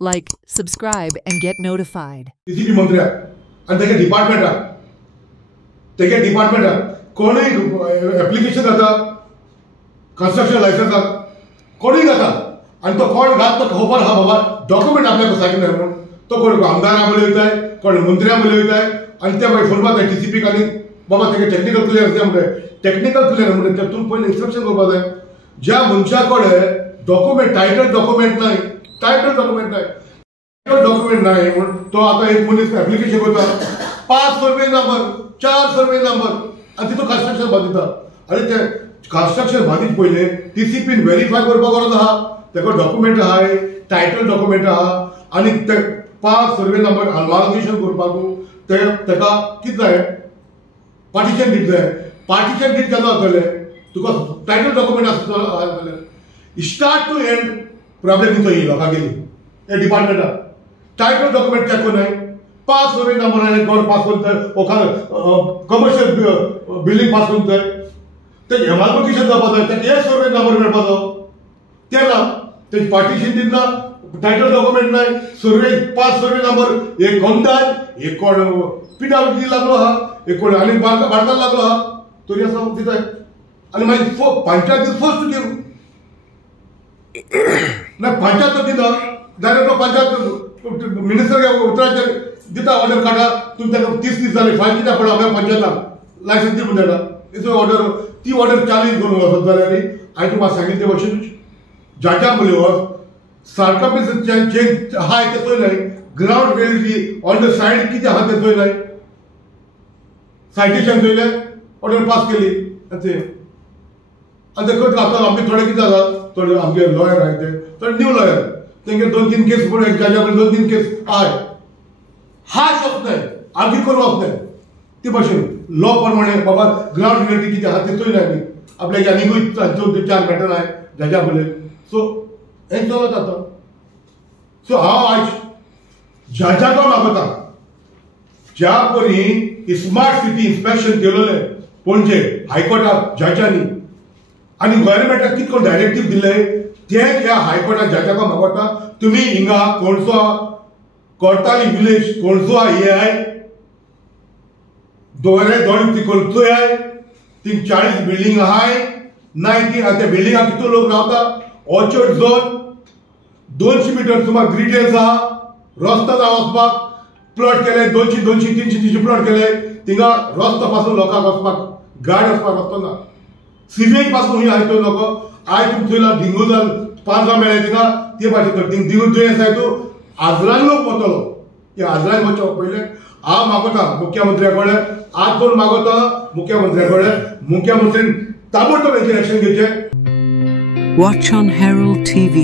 Like, subscribe, and get notified. DCP मंत्र्या आणि त्याच्या डिपार्टमेंटात कोणीय ऍप्लिकेशन जाता कन्स्ट्रक्शन लायसन्साक कोणीय जाता आणि तो कोण घात तो खबर हा बाबा डॉक्युमेंट आपल्याला सांगितलं म्हणून तो कोण आमदारां उलयताय कोण मंत्र्यां उलयताय आणि ते मागीर फोन मारता TCP कानी बाबा तेगे टेक्निकल क्लियर जाय म्हणटा टेक्निकल क्लियर म्हणटा तेतून पयलीं इन्स्ट्रक्शन करपा जाय ज्या मनशा कडेन डॉक्युमेंट टायटल डॉक्युमेंट नाही म्हणून तो आता एक मनीस ऍप्लिकेशन करता 5 सर्वे नंबर 4 सर्वे नंबर आणि तिथून कन्स्ट्रक्शन बांदिता आणि ते कन्स्ट्रक्शन बांदीत पयले TCPन व्हेरीफाय करपाक गरज आहा तेका डॉक्युमेंट आहाय टायटल डॉक्युमेंट आहा आणि ते 5 सर्वे नंबर अनमार्गेशन करपाक तेका कितें जाय पार्टिशन डीड जाय पार्टिशन डीड केन्ना जातले तुका टायटल डॉक्युमेंट आसता स्टार्ट टू एंड प्रॉब्लेम इथं येईल लोकांक गेली हे डिपार्टमेंटात टायटल डॉक्युमेंट चेक कोन्नाय 5 सर्वे नंबर आनी गॉड पास करता कमर्शियल बिल्डिंग पास करता ते एमार्गेशन जावपा जाय तेका एक सर्वे नंबर मेळपाचो ते ना ते पार्टिशन दिना टायटल डॉक्युमेंट नाही सर्वे 5 सर्वे नंबर एक कोणताय एक कोण PWD लागलो हा एक कोण आनी बाळकान लागलो हा तरी असं दिताय आणि मागीर पंचायतीन फर्स्ट दिव ना पंचायत दिता डायरेक्ट पंचायत मिनिस्टर उतराचे दिता ऑर्डर काढा तुमच्या 30 दीस जाले फायन कित्याक पडला हांवें पंचायताक लायसन्स दी म्हणटा इतू ऑर्डर ती ऑर्डर चॅलेंज करून वचत जाल्यार हांवें तुमकां सांगिल्ले भशेन जाच्या मुलीवर सारका चेंज आहाय ते चोयनाय ground reality on the side कितें आहा ते चोयनाय सायटेशन चोयले ऑर्डर पास केली ते आणि ते करता आतां आमचे थोडे कितें जाता थोडे आमचे लॉयर आहाय ते थोडे न्यू लॉयर तेंगे 2-3 केस पडले जाच्या कडेन 2-3 केस आहाय हाय वचनाय आर्ग्यू करून वचनाय ती भशेन लॉ प्रमाणे बाबा ग्राउंड रियलिटी कितें आहा ते चोयनाय न्ही आपल्याक आनीकूय 4 मॅटर आहाय जाच्या पयले सो हे चलत आता सो हांव आयज जजाक मागता ज्या परी स्मार्ट सिटी इन्स्पेक्शन केलेले पणजे हायकोर्टाक जजांनी आणि गव्हर्नमेंटाक कितको डायरेक्टिव्ह दिले ते ह्या हायकोर्टाक जजाक मागता तुम्ही हिंगा कोणसो कोर्ताली विलेज कोणसो हे आय दोन ती कोणसो आय ती 40 बिल्डिंग आहाय नाही ती त्या बिल्डिंगाक कितलो लोक रावता ऑर्चर्ड झोन 200 मीटर सुमार ग्रीडियन्स आहा रस्तो जावं वचपाक प्लॉट केले 200-300 प्लॉट केले थिंगा रस्तो पासून लोकांक वचपाक गाडी वचपाक रस्तो ना सीवेज पासून ही आयतो नको आय तुम थंयला दिंगूजान 5 गांव मेळ्ळे थिंगा ते भाशेन दिंगूज दुयेंस आय तूं आजरान लोक वतलो की आजरान वचप पयले हांव मागता मुख्यमंत्र्या कडेन आज कोण मागता मुख्यमंत्र्या कडेन मुख्यमंत्रीन ताबडतोब हेचेर एक्शन घेवचें. Watch on Herald TV.